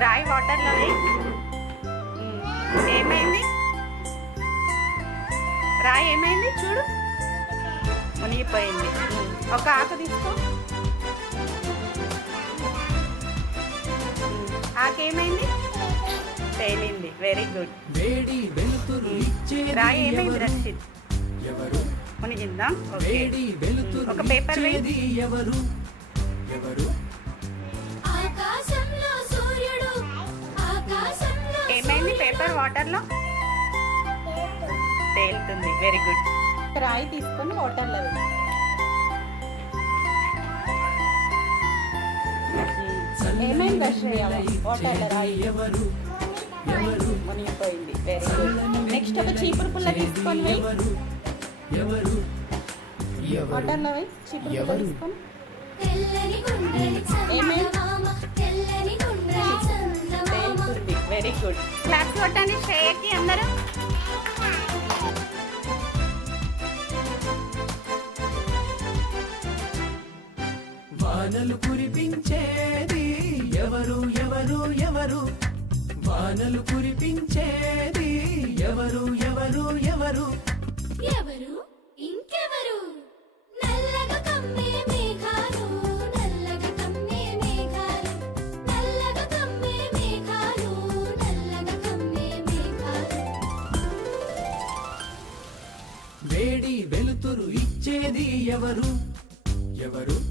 రాయి వాటర్లో వేయి. ఉమ్. ఏమైంది? రాయి ఏమైంది? చూడు. మునిగిపోయింది. ఒక ఆకు తీసుకో. ఉమ్. ఆకు ఏమైంది? తేలింది. Very good. వేడి వెలుతురు ఇచ్చేది రాయి ఏమైంది ఎవరు? రక్షిత్? మునిగిందా? ఓకే. వేడి వెలుతురు ఒక పేపర్ ఎవరు? ఎవరు? ఏమైంది పేపర్ వాటర్లో? తేలుతుంది. వెరీ గుడ్ రాయి తీసుకొని వాటర్లో. ఏమైంది అశ్రయ వాటర్లో రాయి. ఎవరు ఎవరు మునిగిపోయింది. వెరీ గుడ్ నెక్స్ట్ ఒక చీపురు పుల్ల తీసుకొని వెయ్యి ఎవరు ఎవరు ఎవరు వాటర్లో చీపురు పుల్ల? తీసుకొని. తెల్లని వెరీ గుడ్. క్లాప్స్ కొట్టండి శ్రేయకి అందరూ. వానలు కురిపించేది ఎవరు ఎవరు ఎవరు? వానలు కురిపించేది ఎవరు ఎవరు ఎవరు? ఎవరు? వేడి వెలుతురు ఇచ్చేది ఎవరు? ఎవరు?